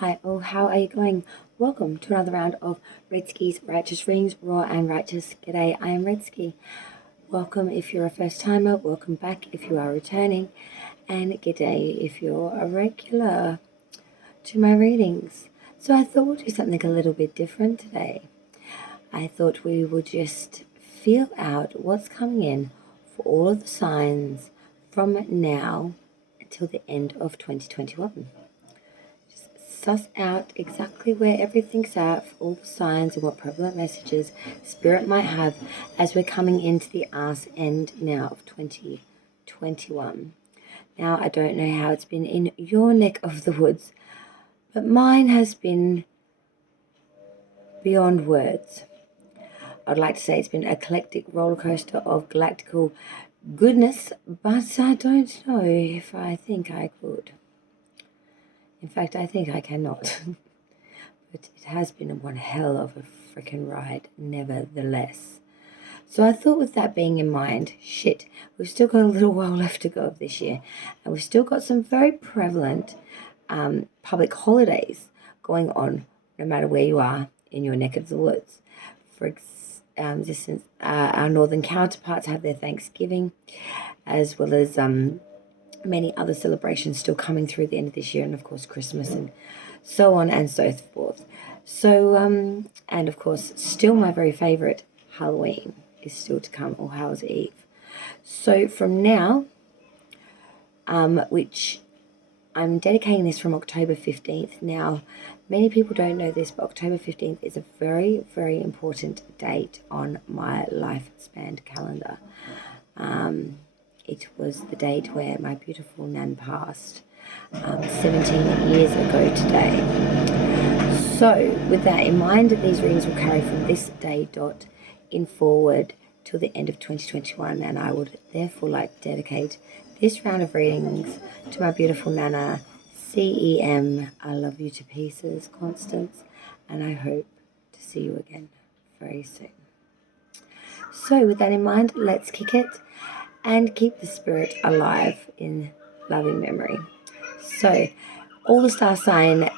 Hi, how are you going? Welcome to another round of Redski's Righteous Readings, Raw and Righteous. G'day, I am Redsky. Welcome if you're a first timer, welcome back if you are returning, and g'day if you're a regular to my readings. So I thought we'll do something a little bit different today. I thought we would just feel out what's coming in for all of the signs from now until the end of 2021. Suss out exactly where everything's at for all the signs and what prevalent messages Spirit might have as we're coming into the arse end now of 2021. Now, I don't know how it's been in your neck of the woods, but mine has been beyond words. I'd like to say it's been an eclectic roller coaster of galactical goodness, but I don't know if I think I could. In fact, I think I cannot. But it has been one hell of a freaking ride, nevertheless. So I thought with that being in mind, we've still got a little while left to go of this year. And we've still got some very prevalent public holidays going on, no matter where you are in your neck of the woods. For instance, our northern counterparts have their Thanksgiving, as well as many other celebrations still coming through the end of this year, and of course Christmas and so on and so forth. So and of course still my very favorite, Halloween, is still to come, or Hallows Eve. So from now, which I'm dedicating this from October 15th. Now, many people don't know this, but October 15th is a very, very important date on my lifespan calendar. It was the date where my beautiful Nan passed 17 years ago today. So with that in mind, these readings will carry from this day dot in forward till the end of 2021, and I would therefore like to dedicate this round of readings to my beautiful Nana, CEM. I love you to pieces, Constance, and I hope to see you again very soon. So with that in mind, let's kick it and keep the spirit alive in loving memory. So all the star sign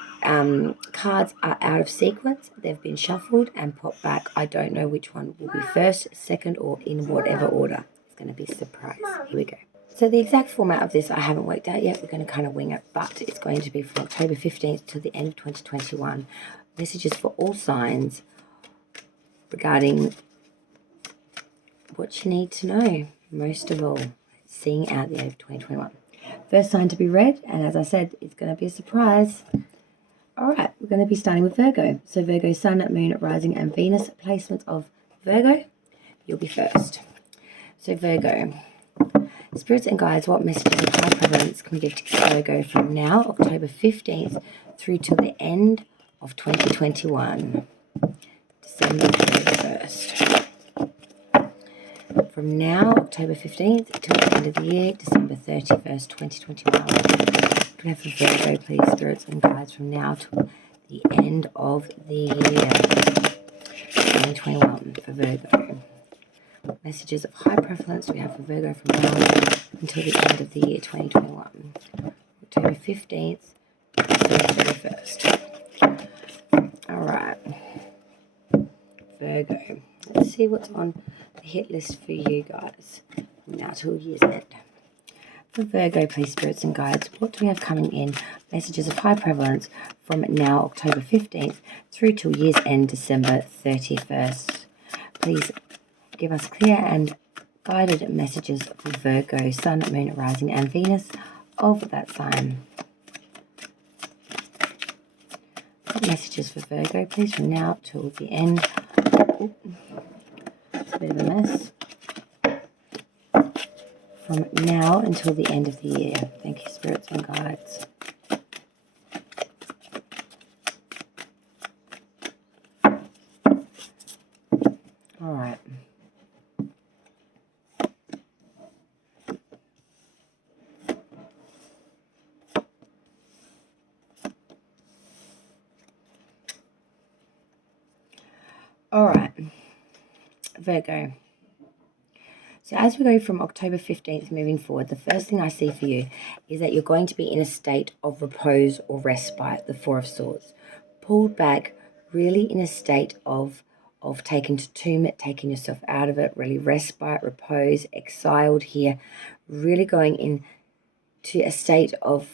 cards are out of sequence. They've been shuffled and popped back. I don't know which one will be first, second, or in whatever order. It's going to be a surprise. Here we go. So the exact format of this I haven't worked out yet. We're going to kind of wing it, but it's going to be from October 15th to the end of 2021. Messages for all signs regarding what you need to know. Most of all, seeing out the end of 2021. First sign to be read, and as I said, it's going to be a surprise. All right, we're going to be starting with Virgo. So Virgo, Sun, Moon, Rising, and Venus. Placements of Virgo, you'll be first. So Virgo, spirits and guides, what messages of high prevalence can we give to Virgo from now, October 15th, through to the end of 2021, December 31st. From now, October 15th, till the end of the year, December 31st, 2021. Can I have for Virgo, please, spirits and guides, from now to the end of the year, 2021, for Virgo. Messages of high prevalence we have for Virgo from now until the end of the year, 2021. October 15th to the 31st. All right. Virgo. Let's see what's on the hit list for you guys from now till year's end. For Virgo, please, spirits and guides, what do we have coming in? Messages of high prevalence from now, October 15th, through till year's end, December 31st. Please give us clear and guided messages for Virgo, Sun, Moon, Rising, and Venus of that sign. What messages for Virgo, please, from now till the end? It's a bit of a mess. From now until the end of the year. Thank you, spirits and guides. All right. All right. Virgo. So as we go from October 15th moving forward, the first thing I see for you is that you're going to be in a state of repose or respite, the Four of Swords. Pulled back, really in a state of taking to tomb it, taking yourself out of it, really respite, repose, exiled here, really going into a state of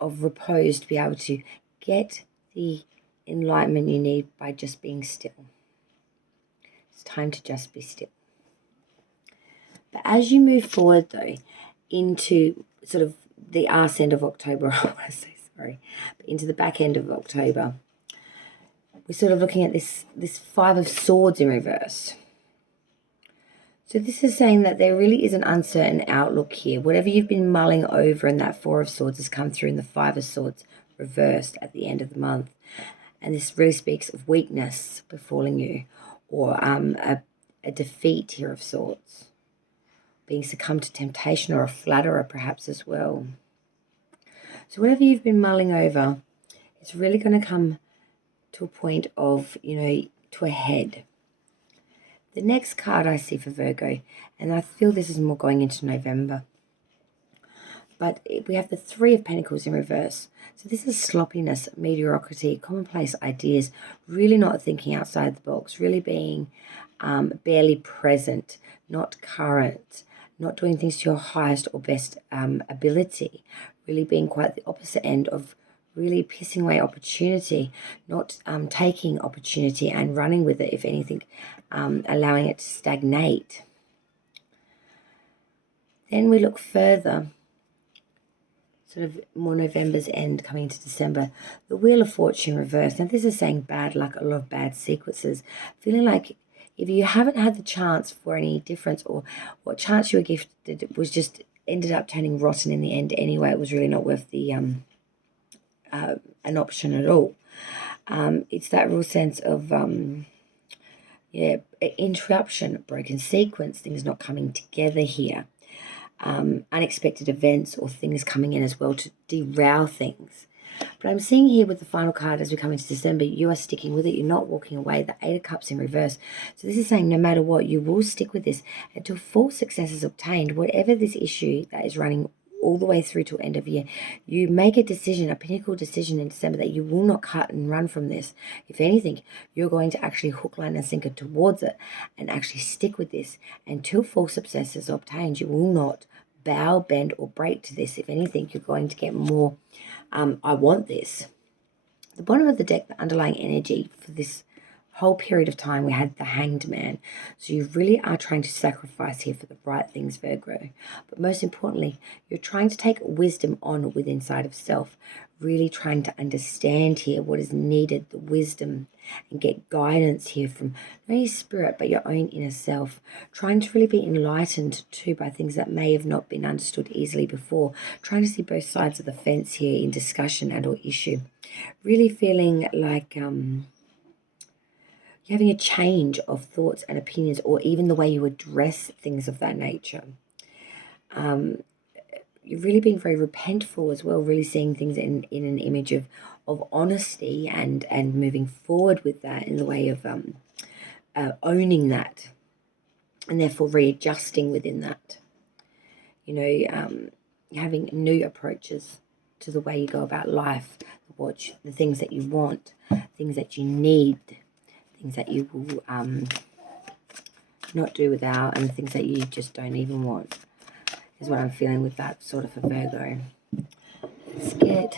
repose to be able to get the enlightenment you need by just being still. It's time to just be still. But as you move forward, though, into sort of the arse end of October, I want to say sorry, but into the back end of October, we're sort of looking at this Five of Swords in reverse. So this is saying that there really is an uncertain outlook here. Whatever you've been mulling over in that Four of Swords has come through in the Five of Swords reversed at the end of the month. And this really speaks of weakness befalling you, or a defeat here of sorts. Being succumbed to temptation, or a flatterer perhaps as well. So whatever you've been mulling over, it's really going to come to a point of, to a head. The next card I see for Virgo, and I feel this is more going into November, but we have the Three of Pentacles in reverse. So this is sloppiness, mediocrity, commonplace ideas, really not thinking outside the box, really being barely present, not current, not doing things to your highest or best ability, really being quite the opposite end of really pissing away opportunity, not taking opportunity and running with it, if anything, allowing it to stagnate. Then we look further, sort of more November's end coming into December, the Wheel of Fortune reversed. Now this is saying bad luck, a lot of bad sequences, feeling like if you haven't had the chance for any difference, or what chance you were gifted was just ended up turning rotten in the end anyway, it was really not worth the an option at all. It's that real sense of interruption, broken sequence, things not coming together here, unexpected events or things coming in as well to derail things. But I'm seeing here with the final card as we come into December, you are sticking with it. You're not walking away. The Eight of Cups in reverse. So this is saying no matter what, you will stick with this until full success is obtained. Whatever this issue that is running all the way through to end of year, you make a decision, a pinnacle decision in December that you will not cut and run from this. If anything, you're going to actually hook, line and sinker towards it and actually stick with this until full success is obtained. You will not bow, bend or break to this. If anything, you're going to get more I want this. The bottom of the deck, the underlying energy for this whole period of time, we had the Hanged Man. So you really are trying to sacrifice here for the right things, Virgo. But most importantly, you're trying to take wisdom on with inside of self, really trying to understand here what is needed, the wisdom, and get guidance here from not only spirit but your own inner self, trying to really be enlightened too by things that may have not been understood easily before, trying to see both sides of the fence here in discussion and or issue, really feeling like you're having a change of thoughts and opinions, or even the way you address things of that nature. You're really being very repentful as well, really seeing things in an image of honesty and moving forward with that in the way of owning that, and therefore readjusting within that. Having new approaches to the way you go about life, the things that you want, things that you need, things that you will not do without, and things that you just don't even want, is what I'm feeling with that sort of a Virgo. Let's get...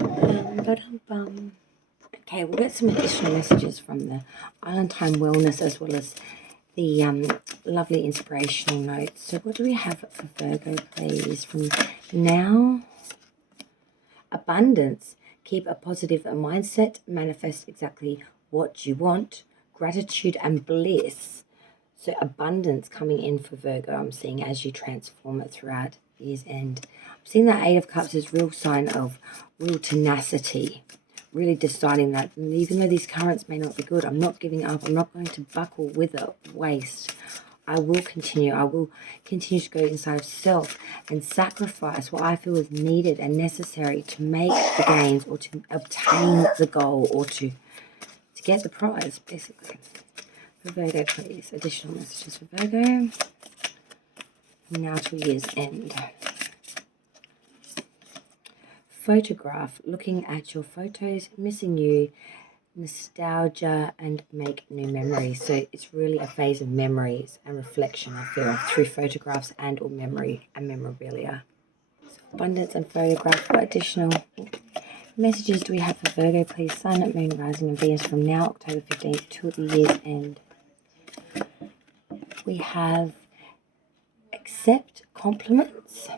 Okay, we'll get some additional messages from the Island Time Wellness, as well as the lovely inspirational notes. So what do we have for Virgo, please? From now, abundance. Keep a positive mindset. Manifest exactly what you want. Gratitude and bliss. So abundance coming in for Virgo, I'm seeing, as you transform it throughout year's end. I'm seeing that Eight of Cups is real sign of real tenacity, really deciding that even though these currents may not be good, I'm not giving up. I'm not going to buckle, wither, waste. I will continue. I will continue to go inside of self and sacrifice what I feel is needed and necessary to make the gains, or to obtain the goal, or to get the prize, basically. for Virgo, please. Additional messages for Virgo. Now to year's end. Photograph. Looking at your photos, missing you, nostalgia, and make new memories. So it's really a phase of memories and reflection, I feel, through photographs and or memory and memorabilia. So abundance and photograph. What additional messages do we have for Virgo, please? Sun, Moon, Rising, and Venus from now, October 15th, till the year's end. We have accept compliments.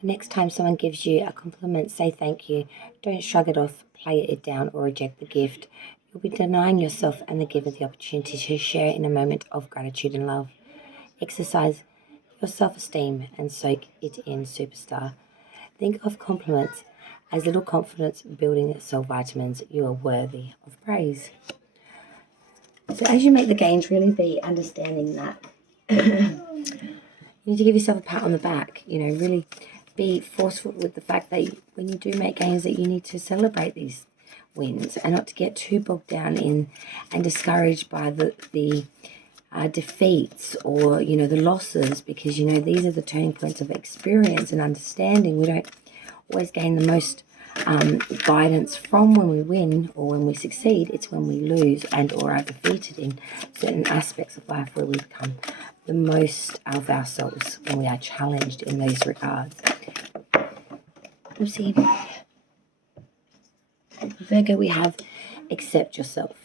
The next time someone gives you a compliment, say thank you. Don't shrug it off, play it down, or reject the gift. You'll be denying yourself and the giver the opportunity to share in a moment of gratitude and love. Exercise your self-esteem and soak it in, superstar. Think of compliments as little confidence-building cell vitamins. You are worthy of praise. So as you make the gains, really be understanding that you need to give yourself a pat on the back, really be forceful with the fact that when you do make gains that you need to celebrate these wins and not to get too bogged down in and discouraged by the defeats or, the losses, because, these are the turning points of experience and understanding. We don't always gain the most guidance from when we win or when we succeed. It's when we lose and or are defeated in certain aspects of life where we become the most of ourselves, when we are challenged in these regards. Oopsie. Virgo, we have accept yourself.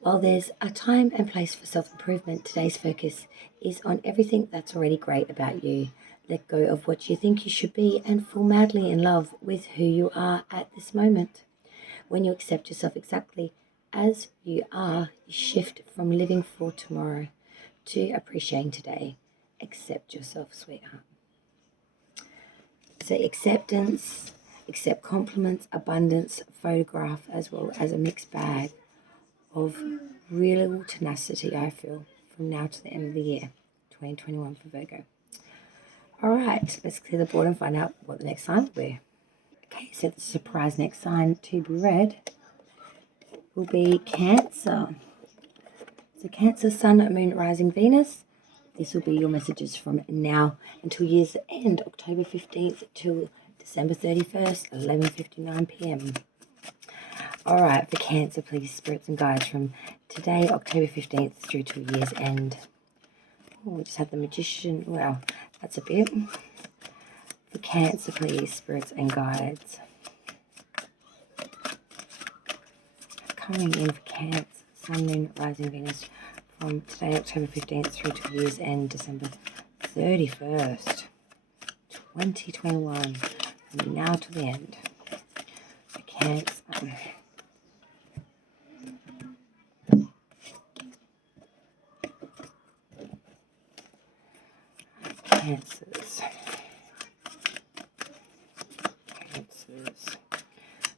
While there's a time and place for self-improvement, today's focus is on everything that's already great about you. Let go of what you think you should be and fall madly in love with who you are at this moment. When you accept yourself exactly as you are, you shift from living for tomorrow to appreciating today. Accept yourself, sweetheart. So acceptance, accept compliments, abundance, photograph, as well as a mixed bag of real tenacity, I feel, from now to the end of the year, 2021 for Virgo. All right, let's clear the board and find out what the next sign will be. Okay, so the surprise next sign to be read will be Cancer. So Cancer, Sun, Moon, Rising, Venus. This will be your messages from now until year's end, October 15th till December 31st, 11:59 p.m. All right, for Cancer, please, spirits and guides from today, October 15th through to year's end. Oh, we just had the Magician. Wow, that's a bit. For Cancer, please, spirits and guides. Coming in for Cancer, Sun, Moon, Rising, Venus from today, October 15th through to year's end, December 31st, 2021. From now to the end. For Cancer. Cancers.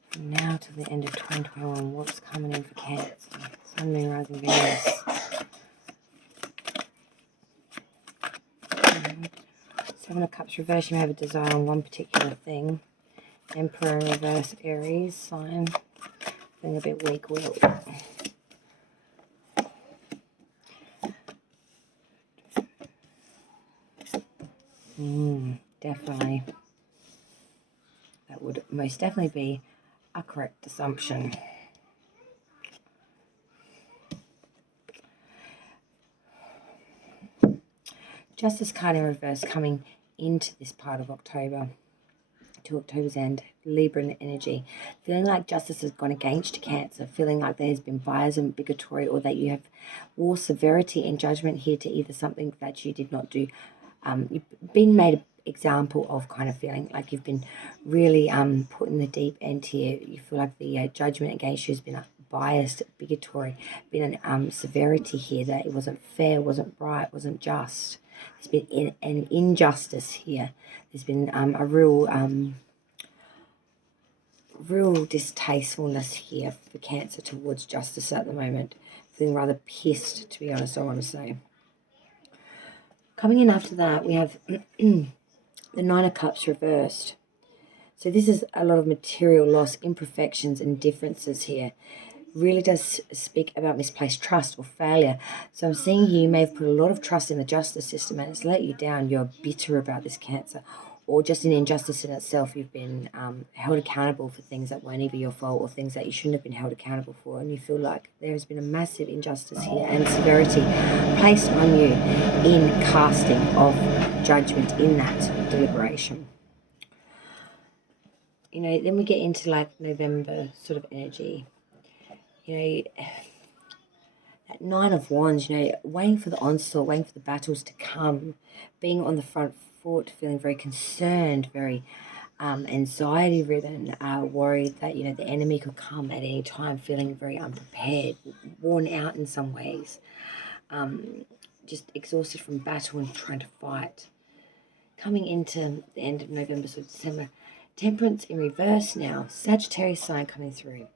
From now to the end of 2021, what's coming in for Cancer? Sun, Moon, Rising, Venus. Seven of Cups reverse, you may have a desire on one particular thing. Emperor reverse, Aries sign. Feeling a bit weak-willed. Definitely. That would most definitely be a correct assumption. Justice card in reverse coming into this part of October to October's end. Libra energy. Feeling like justice has gone against Cancer. Feeling like there has been bias and bigotry, or that you have more severity in judgment here to either something that you did not do. You've been made an example of, kind of feeling like you've been really put in the deep end here. You feel like the judgment against you has been biased, bigotry, been severity here, that it wasn't fair, wasn't right, wasn't just. There's been an injustice here. There's been a real distastefulness here for Cancer towards justice at the moment. Feeling rather pissed, to be honest, I want to say. Coming in after that, we have the Nine of Cups reversed. So this is a lot of material loss, imperfections and differences here. really does speak about misplaced trust or failure. So I'm seeing here you may have put a lot of trust in the justice system and it's let you down. You're bitter about this Cancer, or just in injustice in itself. You've been held accountable for things that weren't even your fault, or things that you shouldn't have been held accountable for, and you feel like there has been a massive injustice here and severity placed on you in casting of judgment in that deliberation. You know, then we get into like November sort of energy. You know, that Nine of Wands, you know, waiting for the onslaught, waiting for the battles to come, being on the front foot, feeling very concerned, very anxiety-ridden, worried that, you know, the enemy could come at any time, feeling very unprepared, worn out in some ways, just exhausted from battle and trying to fight. Coming into the end of November, so December, Temperance in reverse now, Sagittarius sign coming through.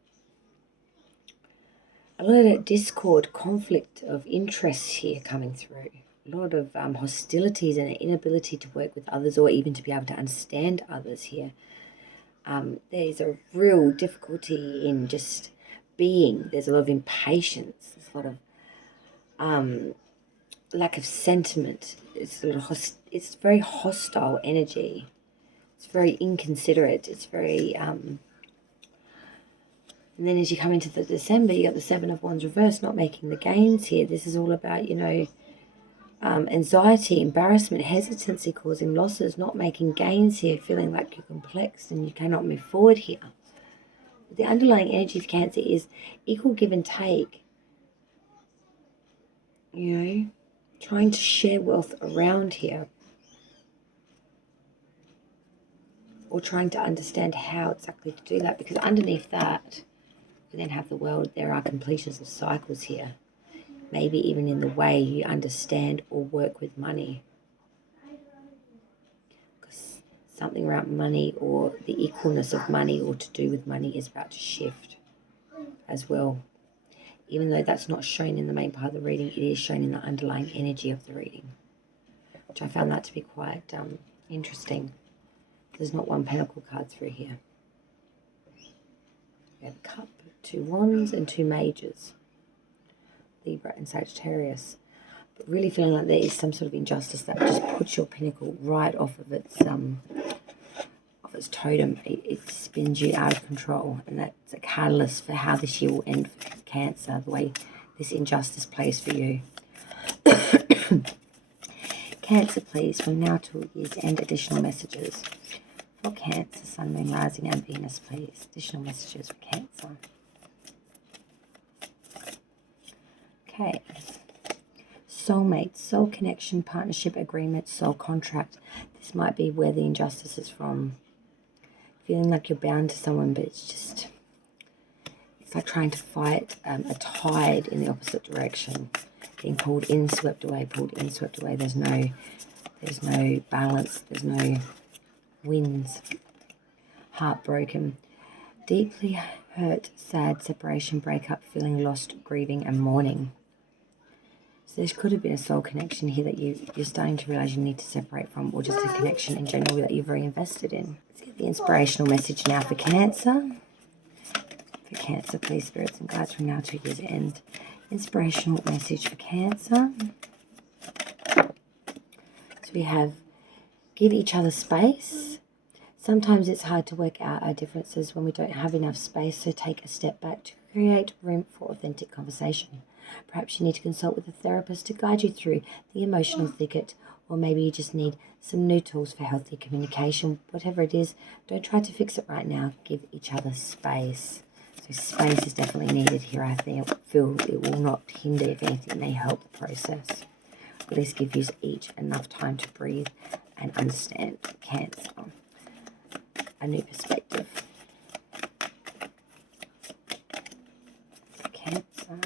A lot of discord, conflict of interests here coming through. A lot of hostilities and an inability to work with others or even to be able to understand others here. There's a real difficulty in just being. There's a lot of impatience. There's a lot of lack of sentiment. It's very hostile energy. It's very inconsiderate. It's very and then as you come into the December, you got the Seven of Wands reversed, not making the gains here. This is all about, you know, anxiety, embarrassment, hesitancy, causing losses, not making gains here, feeling like you're complexed and you cannot move forward here. But the underlying energy of Cancer is equal give and take. You know, trying to share wealth around here. Or trying to understand how exactly to do that. Because underneath that, we then have the world. There are completions of cycles here. Maybe even in the way you understand or work with money. Because something around money or the equalness of money or to do with money is about to shift as well. Even though that's not shown in the main part of the reading, it is shown in the underlying energy of the reading. Which I found that to be quite interesting. There's not one pentacle card through here. We have a cup, 2 wands and 2 majors. Libra and Sagittarius. But really feeling like there is some sort of injustice that just puts your pinnacle right off of its totem. It spins you out of control, and that's a catalyst for how this year will end for Cancer, the way this injustice plays for you. Cancer, please, from now till year's end, additional messages for Cancer, Sun, Moon, Rising and Venus, please. Additional messages for Cancer. Okay. Soulmate, soul connection, partnership, agreement, soul contract. This might be where the injustice is from. Feeling like you're bound to someone, but it's like trying to fight a tide in the opposite direction. Being pulled in, swept away, pulled in, swept away. There's no balance. There's no winds. Heartbroken. Deeply hurt, sad, separation, breakup, feeling lost, grieving and mourning. So this could have been a soul connection here that you're starting to realize you need to separate from, or just a connection in general that you're very invested in. Let's get the inspirational message now for Cancer. For Cancer, please, spirits and guides, from now to year's end. Inspirational message for Cancer. So we have give each other space. Sometimes it's hard to work out our differences when we don't have enough space, so take a step back to create room for authentic conversation. Perhaps you need to consult with a therapist to guide you through the emotional thicket, or maybe you just need some new tools for healthy communication. Whatever it is, don't try to fix it right now. Give each other space. So space is definitely needed here. I feel it will not hinder, if anything, it may help the process. At least give you each enough time to breathe and understand Cancer. A new perspective. Cancer.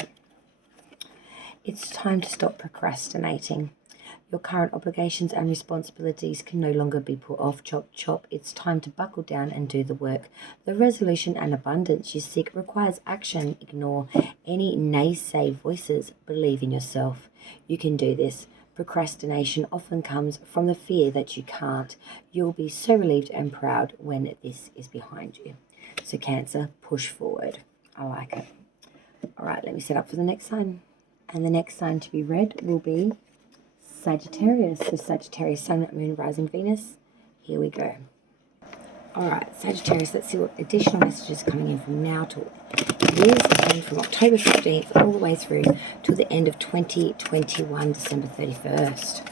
It's time to stop procrastinating. Your current obligations and responsibilities can no longer be put off. Chop, chop. It's time to buckle down and do the work. The resolution and abundance you seek requires action. Ignore any naysay voices. Believe in yourself. You can do this. Procrastination often comes from the fear that you can't. You'll be so relieved and proud when this is behind you. So Cancer, push forward. I like it. All right, let me set up for the next sign. And the next sign to be read will be Sagittarius. So Sagittarius, Sun, Moon, Rising, Venus. Here we go. All right, Sagittarius, let's see what additional messages are coming in from now to years end, from October 15th all the way through to the end of 2021, December 31st.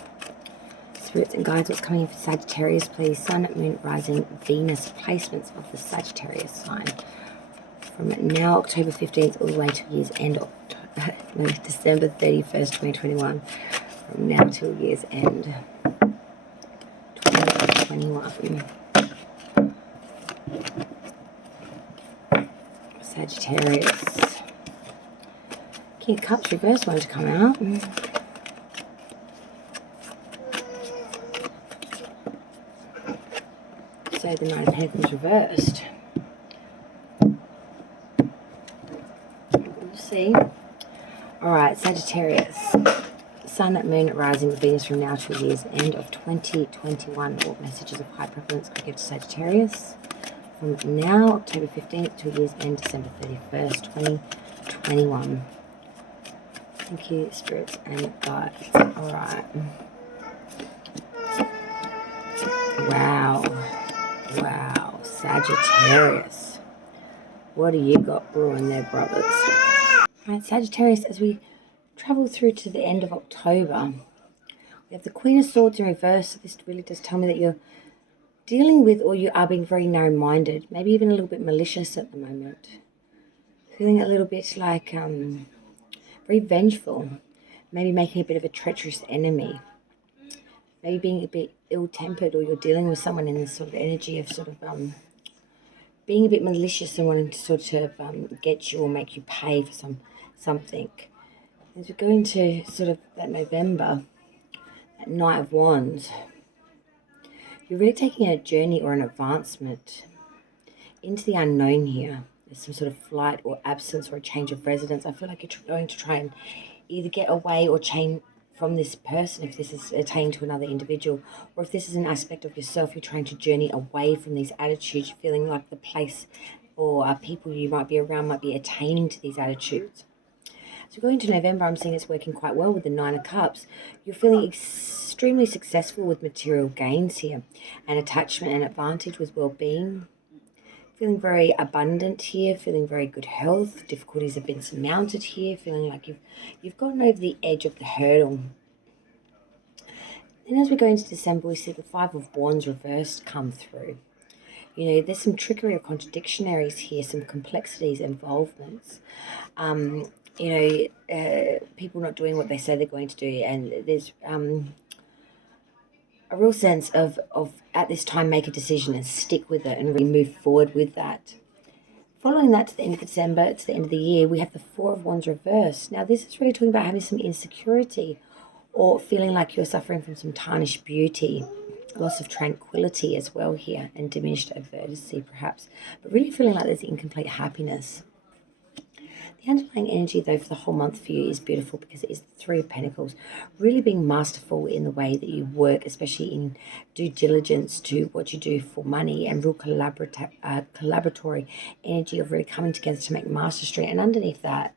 Spirits and guides, what's coming in for Sagittarius, please? Sun, Moon, Rising, Venus, placements of the Sagittarius sign. From now, October 15th, all the way to year's end, December 31st, 2021. From now till year's end, 2021. Sagittarius. King of Cups reverse wanted to come out. So the Nine of Pentacles reversed. We'll see. Alright, Sagittarius. Sun, Moon, Rising, Venus from now till year's end of 2021. What messages of high prevalence could I give to Sagittarius? From now, October 15th to year's end, December 31st, 2021. Thank you, spirits and guides. Alright. Wow, Sagittarius. What do you got brewing there, brothers? Alright, Sagittarius, as we travel through to the end of October, we have the Queen of Swords in reverse. This really does tell me that you're dealing with, or you are being very narrow-minded, maybe even a little bit malicious at the moment. Feeling a little bit like very vengeful, maybe making a bit of a treacherous enemy, maybe being a bit ill-tempered, or you're dealing with someone in this sort of energy of sort of being a bit malicious and wanting to sort of get you or make you pay for something. As we go into sort of that November, that Knight of Wands, you're really taking a journey or an advancement into the unknown here. There's some sort of flight or absence or a change of residence. I feel like you're going to try and either get away or change from this person, if this is attaining to another individual, or if this is an aspect of yourself, you're trying to journey away from these attitudes. You're feeling like the place or people you might be around might be attaining to these attitudes. So going into November, I'm seeing it's working quite well with the Nine of Cups. You're feeling extremely successful with material gains here, and attachment and advantage with well-being. Feeling very abundant here, feeling very good health. Difficulties have been surmounted here, feeling like you've gotten over the edge of the hurdle. Then as we go into December, we see the Five of Wands reversed come through. You know, there's some trickery or contradictionaries here, some complexities, involvements. People not doing what they say they're going to do, and there's a real sense of at this time make a decision and stick with it and really move forward with that. Following that to the end of December, to the end of the year, we have the Four of Wands reversed. Now this is really talking about having some insecurity or feeling like you're suffering from some tarnished beauty, loss of tranquility as well here, and diminished adversity perhaps, but really feeling like there's incomplete happiness. The underlying energy, though, for the whole month for you is beautiful because it is the Three of Pentacles. Really being masterful in the way that you work, especially in due diligence to what you do for money, and real collaboratory energy of really coming together to make mastery. And underneath that,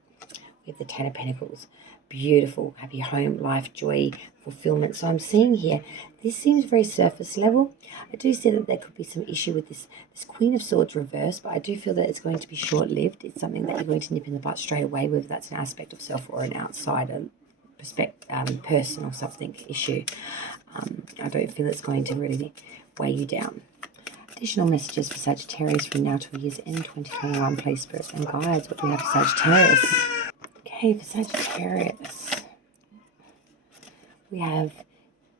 we have the Ten of Pentacles. Beautiful, happy home, life, joy, fulfillment. So I'm seeing here, this seems very surface level. I do see that there could be some issue with this Queen of Swords reverse, but I do feel that it's going to be short-lived. It's something that you're going to nip in the butt straight away, whether that's an aspect of self or an outsider person or something issue. I don't feel it's going to really weigh you down. Additional messages for Sagittarius from now till year's end 2021. Please, spirits and guides. What do we have for Sagittarius? Okay, for Sagittarius, we have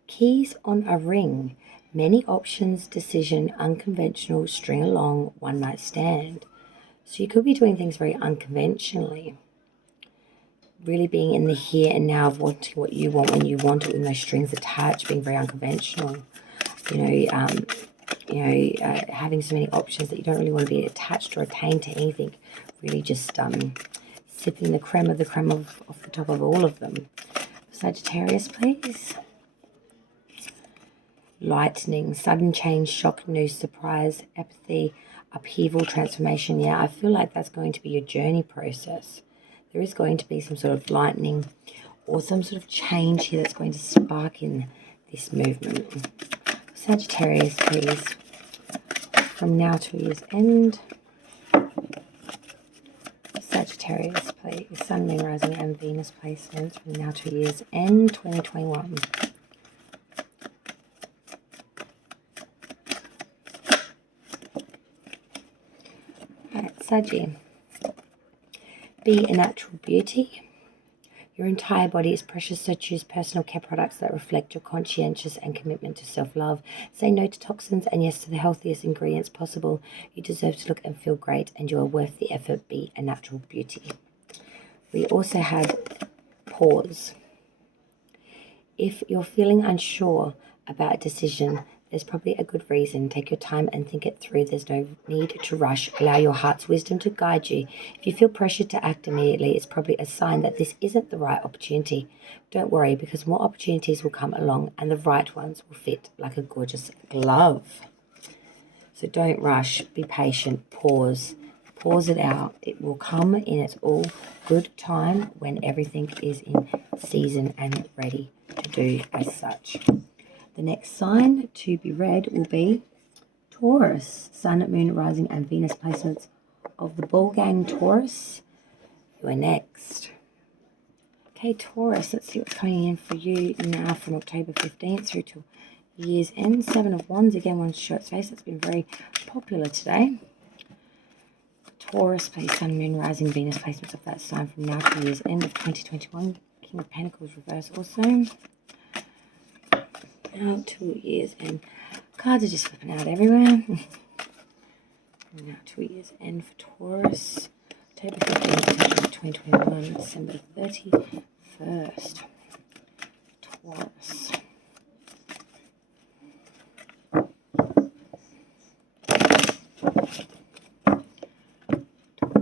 keys on a ring, many options, decision, unconventional, string along, one night stand. So you could be doing things very unconventionally, really being in the here and now of wanting what you want when you want it, with no strings attached, being very unconventional. Having so many options that you don't really want to be attached or attained to anything. Really just sipping the creme of off the top of all of them. Sagittarius, please. Lightning, sudden change, shock, news, surprise, apathy, upheaval, transformation. Yeah, I feel like that's going to be your journey process. there is going to be some sort of lightning or some sort of change here that's going to spark in this movement. Sagittarius, please, from now to year's end. Sagittarius, please, Sun, Moon, Rising and Venus placements from now to year's end 2021. Alright, Saggy. Be a natural beauty. Your entire body is precious, so choose personal care products that reflect your conscientious and commitment to self-love. Say no to toxins and yes to the healthiest ingredients possible. You deserve to look and feel great, and you are worth the effort. Be a natural beauty. We also had pause. If you're feeling unsure about a decision, there's probably a good reason. Take your time and think it through. There's no need to rush. Allow your heart's wisdom to guide you. If you feel pressured to act immediately, it's probably a sign that this isn't the right opportunity. Don't worry, because more opportunities will come along and the right ones will fit like a gorgeous glove. So don't rush. Be patient. Pause. Pause it out. It will come in its all good time when everything is in season and ready to do as such. The next sign to be read will be Taurus. Sun, Moon, Rising and Venus placements of the ball gang Taurus. You are next. Okay, Taurus, let's see what's coming in for you now from October 15th through to year's end. 7 of Wands, again, one short space. That's been very popular today. Taurus, please, Sun, Moon, Rising, Venus placements of that sign from now to year's end of 2021. King of Pentacles reverse also. Now 2 years end. Cards are just flipping out everywhere. Now 2 years end for Taurus. October 15th, 2021, December 31st. Taurus.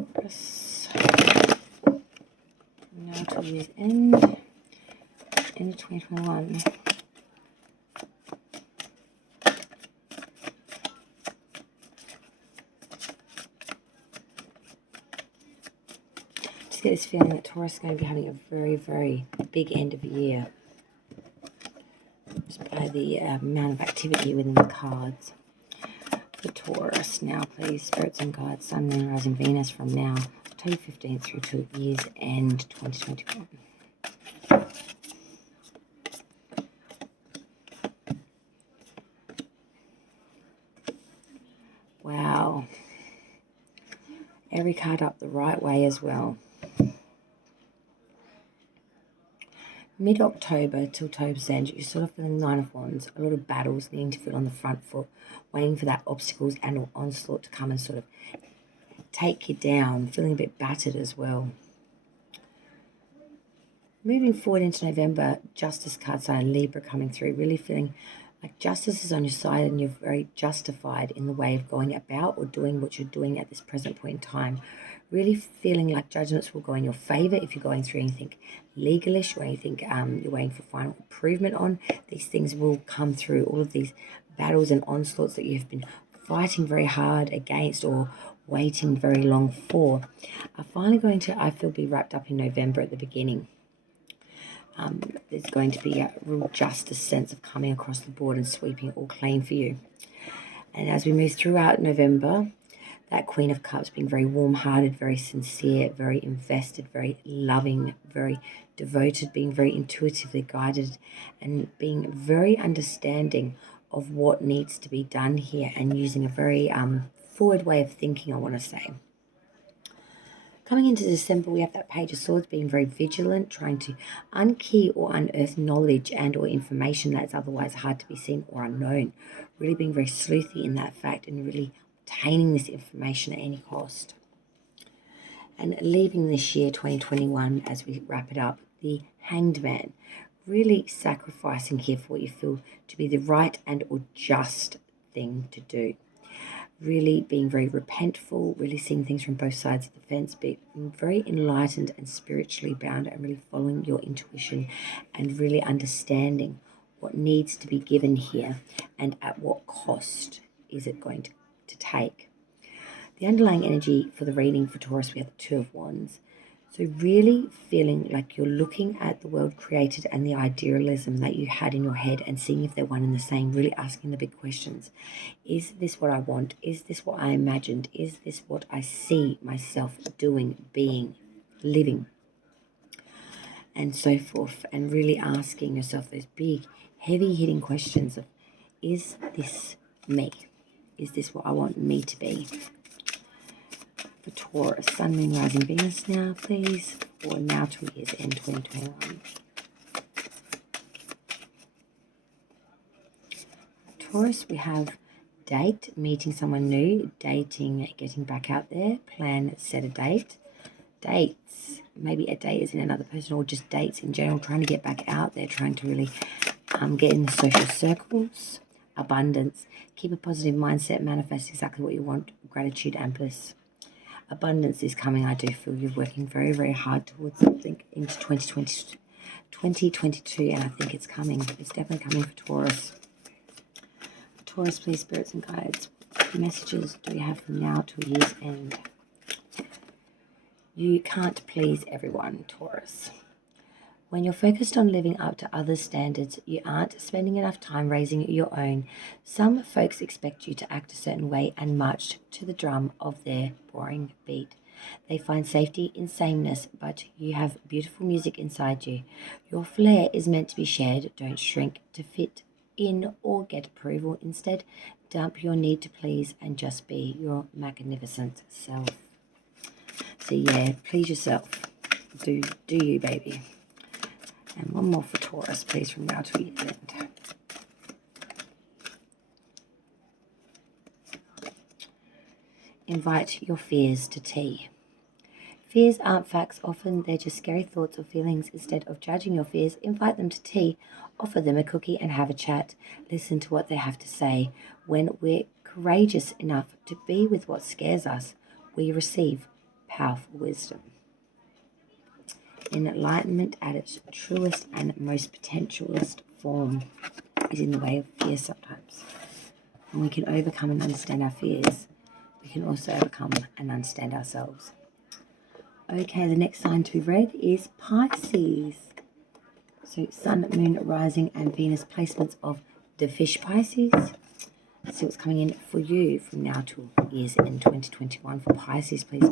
Taurus. Now 2 years end of 2021. Get this feeling that Taurus is going to be having a very, very big end of the year, just by the amount of activity within the cards. For Taurus now, please, spirits and guides, Sun, Moon, Rising, Venus from now, October 15th through to year's end 2021. Wow. Every card up the right way as well. Mid-October till October's end, you're sort of feeling 9 of Wands, a lot of battles, needing to feel on the front foot, waiting for that obstacles and or onslaught to come and sort of take you down, feeling a bit battered as well. Moving forward into November, Justice card sign, Libra coming through, really feeling like justice is on your side and you're very justified in the way of going about or doing what you're doing at this present point in time. Really feeling like judgments will go in your favor if you're going through anything legalish or anything you're waiting for final improvement on. These things will come through. All of these battles and onslaughts that you've been fighting very hard against or waiting very long for are finally going to, I feel, be wrapped up in November at the beginning. There's going to be a real justice sense of coming across the board and sweeping it all clean for you. And as we move throughout November, that Queen of Cups being very warm-hearted, very sincere, very invested, very loving, very devoted, being very intuitively guided, and being very understanding of what needs to be done here and using a very forward way of thinking, I want to say. Coming into December, we have that Page of Swords, being very vigilant, trying to unkey or unearth knowledge and or information that's otherwise hard to be seen or unknown. Really being very sleuthy in that fact and really obtaining this information at any cost. And leaving this year, 2021, as we wrap it up, the Hanged Man. Really sacrificing here for what you feel to be the right and or just thing to do. Really being very repentful, really seeing things from both sides of the fence, being very enlightened and spiritually bound, and really following your intuition and really understanding what needs to be given here and at what cost is it going to take. The underlying energy for the reading for Taurus, we have the 2 of Wands. So really feeling like you're looking at the world created and the idealism that you had in your head and seeing if they're one and the same, really asking the big questions. Is this what I want? Is this what I imagined? Is this what I see myself doing, being, living? And so forth. And really asking yourself those big, heavy-hitting questions of, is this me? Is this what I want me to be? For Taurus, Sun, Moon, Rising, Venus now, please. Or now till year's end 2021. Taurus, we have date, meeting someone new, dating, getting back out there, plan, set a date. Dates, maybe a date is in another person, or just dates in general, trying to get back out there, trying to really get in the social circles. Abundance, keep a positive mindset, manifest exactly what you want, gratitude and bliss. Abundance is coming. I do feel you're working very, very hard towards something into 2022, and I think it's coming. It's definitely coming for Taurus. For Taurus, please, spirits and guides, what messages do we have from now till year's end? You can't please everyone, Taurus. When you're focused on living up to others' standards, you aren't spending enough time raising your own. Some folks expect you to act a certain way and march to the drum of their boring beat. They find safety in sameness, but you have beautiful music inside you. Your flair is meant to be shared. Don't shrink to fit in or get approval. Instead, dump your need to please and just be your magnificent self. So yeah, please yourself. Do you, baby. And one more for Taurus, please, from now to the end. Invite your fears to tea. Fears aren't facts. Often they're just scary thoughts or feelings. Instead of judging your fears, invite them to tea. Offer them a cookie and have a chat. Listen to what they have to say. When we're courageous enough to be with what scares us, we receive powerful wisdom. Enlightenment at its truest and most potentialist form is in the way of fear sometimes. When we can overcome and understand our fears, we can also overcome and understand ourselves. Okay, the next sign to be read is Pisces. So Sun, Moon, Rising and Venus placements of the fish Pisces. Let's see what's coming in for you from now to year's end 2021 for Pisces, please.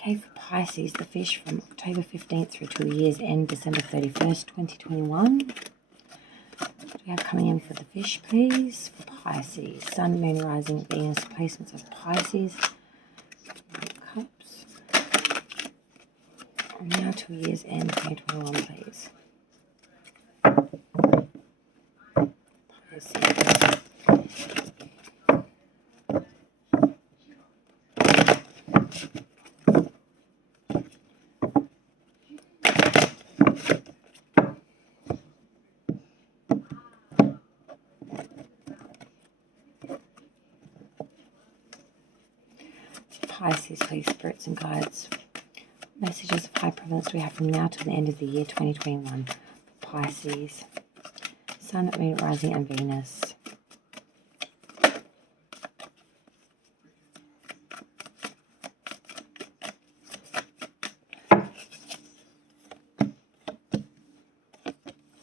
Okay, for Pisces, the fish from October 15th through to the year's end, December 31st, 2021. What do we have coming in for the fish, please? For Pisces, Sun, Moon, Rising, Venus, placements of Pisces. Cups. And now to year's end, 2021, please. Pisces. Pisces, please, spirits and guides. Messages of high prevalence we have from now till the end of the year 2021. Pisces, Sun, Moon, Rising and Venus.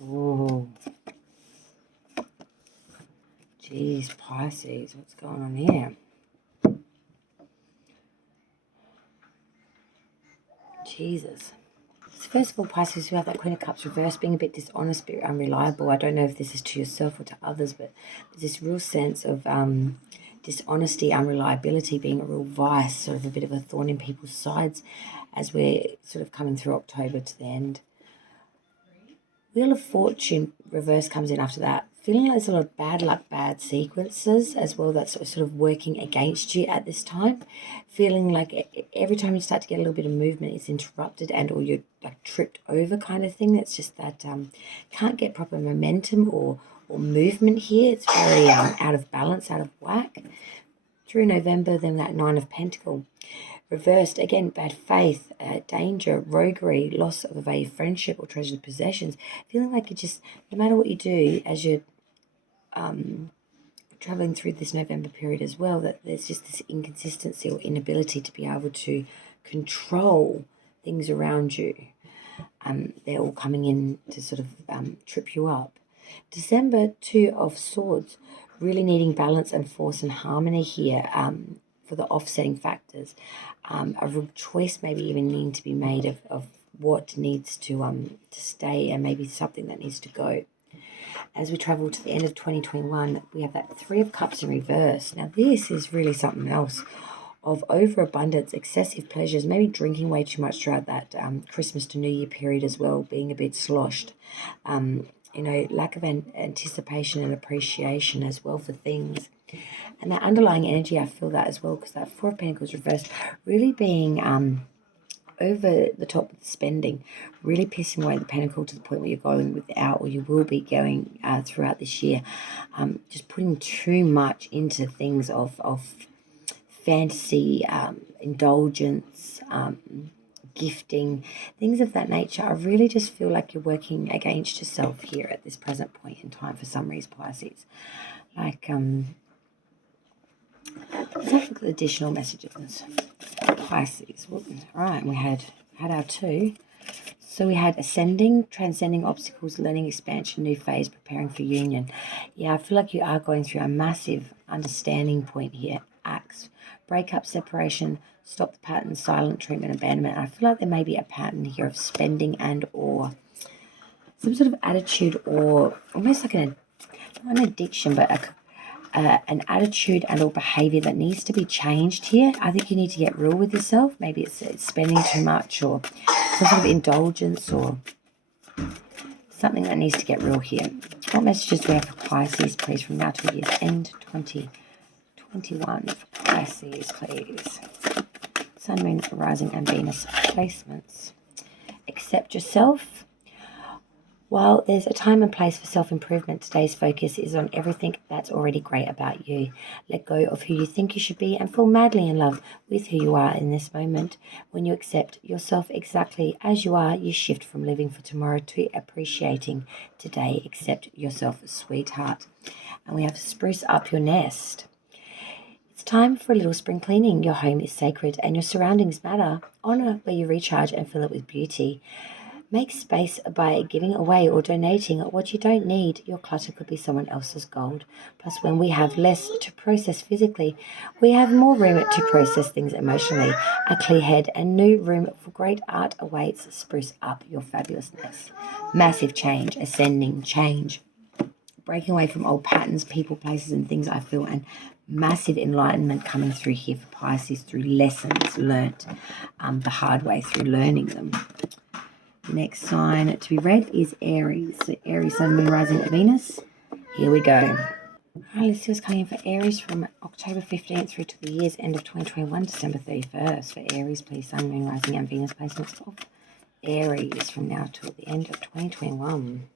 Oh, geez, Pisces, what's going on here? Jesus. So first of all, Pisces, you have that Queen of Cups reversed, being a bit dishonest, a bit unreliable. I don't know if this is to yourself or to others, but there's this real sense of dishonesty, unreliability being a real vice, sort of a bit of a thorn in people's sides as we're sort of coming through October to the end. Wheel of Fortune reverse comes in after that. Feeling like there's a lot of bad luck, bad sequences as well that's sort of working against you at this time. Feeling like every time you start to get a little bit of movement, it's interrupted and or you're like tripped over kind of thing. That's just that can't get proper momentum or movement here. It's very out of balance, out of whack. Through November, then that Nine of Pentacles. Reversed, again, bad faith, danger, roguery, loss of a valued friendship or treasured possessions. Feeling like you just, no matter what you do, as you're traveling through this November period as well, that there's just this inconsistency or inability to be able to control things around you. They're all coming in to sort of trip you up. December, Two of Swords, really needing balance and force and harmony here for the offsetting factors. A real choice maybe even needing to be made of what needs to stay and maybe something that needs to go. As we travel to the end of 2021, we have that Three of Cups in reverse. Now, this is really something else of overabundance, excessive pleasures, maybe drinking way too much throughout that Christmas to New Year period as well, being a bit sloshed. Lack of anticipation and appreciation as well for things. And that underlying energy, I feel that as well, because that Four of Pentacles reversed, really being over the top with spending, really pissing away the pentacle to the point where you're going without, or you will be going throughout this year, just putting too much into things of fantasy, indulgence, gifting, things of that nature. I really just feel like you're working against yourself here at this present point in time for some reason, Pisces. Like, let's have a look at the additional messages. Pisces. All right, we had our two. So we had ascending, transcending obstacles, learning, expansion, new phase, preparing for union. Yeah, I feel like you are going through a massive understanding point here. Acts, breakup, separation, stop the pattern, silent treatment, abandonment. I feel like there may be a pattern here of spending and or some sort of attitude, or almost like not an addiction, but an attitude and or behavior that needs to be changed here. I think you need to get real with yourself. Maybe it's spending too much, or some sort of indulgence, or something that needs to get real here. What messages do we have for Pisces, please, from now to year's end 2021 for Pisces, please? Sun, Moon, Rising and Venus placements. Accept yourself. While there's a time and place for self-improvement, today's focus is on everything that's already great about you. Let go of who you think you should be and fall madly in love with who you are in this moment. When you accept yourself exactly as you are, you shift from living for tomorrow to appreciating today. Accept yourself, sweetheart. And we have spruce up your nest. It's time for a little spring cleaning. Your home is sacred and your surroundings matter. Honor where you recharge and fill it with beauty. Make space by giving away or donating what you don't need. Your clutter could be someone else's gold. Plus, when we have less to process physically, we have more room to process things emotionally. A clear head and new room for great art awaits. Spruce up your fabulousness. Massive change, ascending change. Breaking away from old patterns, people, places and things, I feel, and massive enlightenment coming through here for Pisces through lessons learnt the hard way, through learning them. The next sign to be read is Aries. So Aries, Sun, Moon, Rising, Venus. Here we go. All right, let's see what's coming in for Aries from October 15th through to the year's end of 2021, December 31st. For Aries, please, Sun, Moon, Rising and Venus placements of Aries from now till the end of 2021.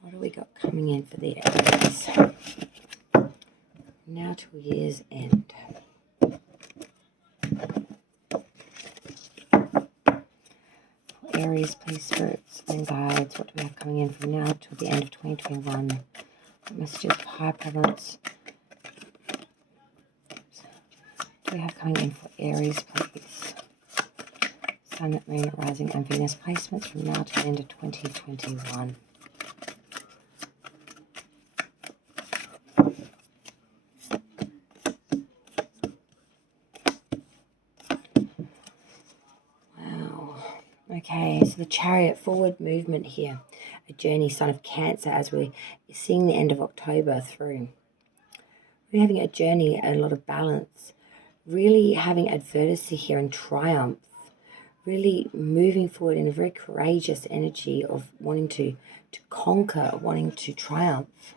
What do we got coming in for the Aries? Now till year's end. Aries, please, spirits and guides. What do we have coming in from now till the end of 2021? What messages of high prevalence do we have coming in for Aries, please? Sun, Moon, Rising and Venus placements from now to the end of 2021. Okay, so the Chariot, forward movement here. A journey, sign of Cancer, as we're seeing the end of October through. We're having a journey, a lot of balance. Really having adversity here and triumph. Really moving forward in a very courageous energy of wanting to conquer, wanting to triumph.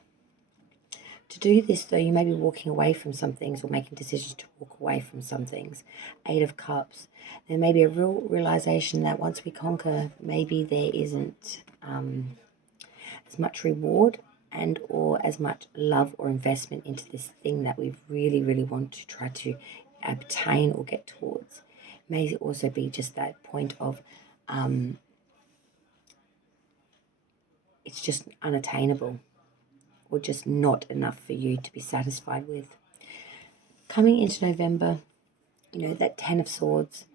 To do this, though, you may be walking away from some things or making decisions to walk away from some things. Eight of Cups. There may be a real realization that once we conquer, maybe there isn't as much reward and or as much love or investment into this thing that we really, really want to try to obtain or get towards. It may also be just that point of it's just unattainable. or just not enough for you to be satisfied with. Coming into November, you know, that 10 of Swords,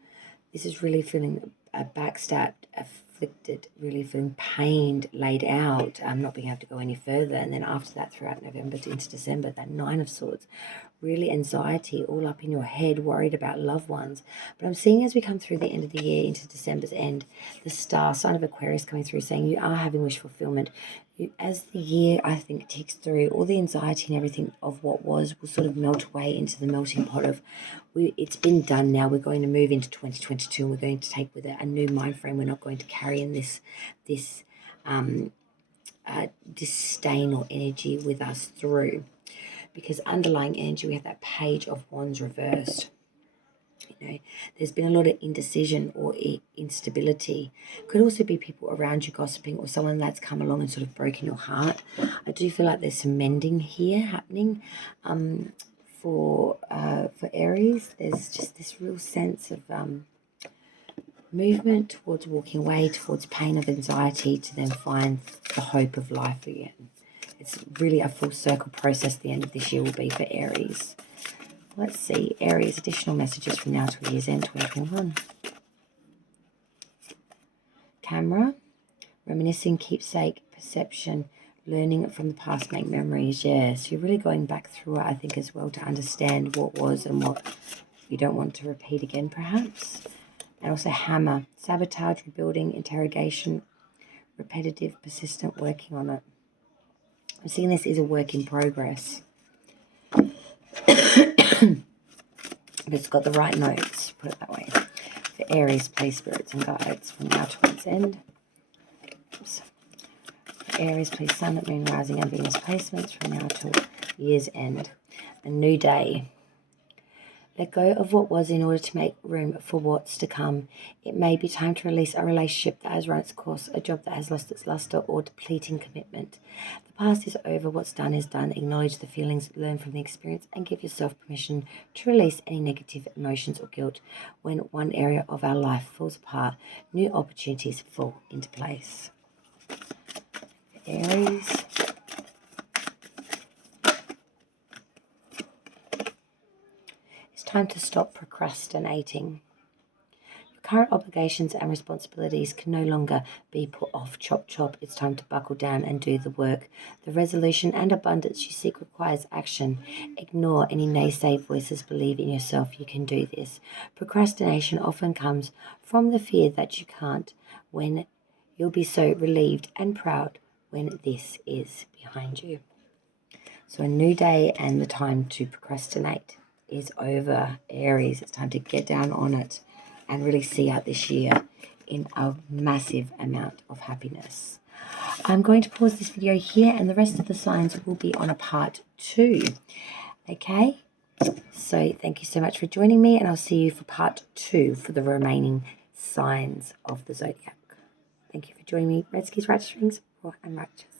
this is really feeling backstabbed, afflicted, really feeling pained, laid out, not being able to go any further. And then after that, throughout November to into December, that 9 of Swords, really anxiety, all up in your head, worried about loved ones. But I'm seeing as we come through the end of the year into December's end, the star sign of Aquarius coming through, saying you are having wish fulfillment. As the year, I think, ticks through, all the anxiety and everything of what was will sort of melt away into the melting pot of, it's been done now. We're going to move into 2022, and we're going to take with it a new mind frame. We're not going to carry in this disdain or energy with us through. Because underlying energy, we have that Page of Wands reversed. You know, there's been a lot of indecision or instability. Could also be people around you gossiping, or someone that's come along and sort of broken your heart. I do feel like there's some mending here happening. For Aries, there's just this real sense of movement towards walking away, towards pain of anxiety, to then find the hope of life again. It's really a full circle process. The end of this year will be for Aries. Let's see, Aries, additional messages from now to year's end 2021. Camera, reminiscing, keepsake, perception, learning from the past, make memories. Yes, you're really going back through it, I think, as well, to understand what was and what you don't want to repeat again, perhaps. And also Hammer, sabotage, rebuilding, interrogation, repetitive, persistent, working on it. I'm seeing this is a work in progress. But it's got the right notes, put it that way. For Aries, please, spirits and guides from now to its end. Oops. For Aries, please, Sun, Moon, Rising and Venus placements from now to year's end. A new day. Let go of what was in order to make room for what's to come. It may be time to release a relationship that has run its course, a job that has lost its luster, or depleting commitment. The past is over, what's done is done. Acknowledge the feelings, learn from the experience, and give yourself permission to release any negative emotions or guilt. When one area of our life falls apart, new opportunities fall into place. Aries. Time to stop procrastinating. Your current obligations and responsibilities can no longer be put off. Chop, chop. It's time to buckle down and do the work. The resolution and abundance you seek requires action. Ignore any naysay voices. Believe in yourself. You can do this. Procrastination often comes from the fear that you can't, when you'll be so relieved and proud when this is behind you. So a new day, and the time to procrastinate is over, Aries. It's time to get down on it and really see out this year in a massive amount of happiness. I'm going to pause this video here, and the rest of the signs will be on a part 2. Okay, so thank you so much for joining me, and I'll see you for part 2 for the remaining signs of the zodiac. Thank you for joining me. Red Skis, Righteous Rings, Raw and Righteous.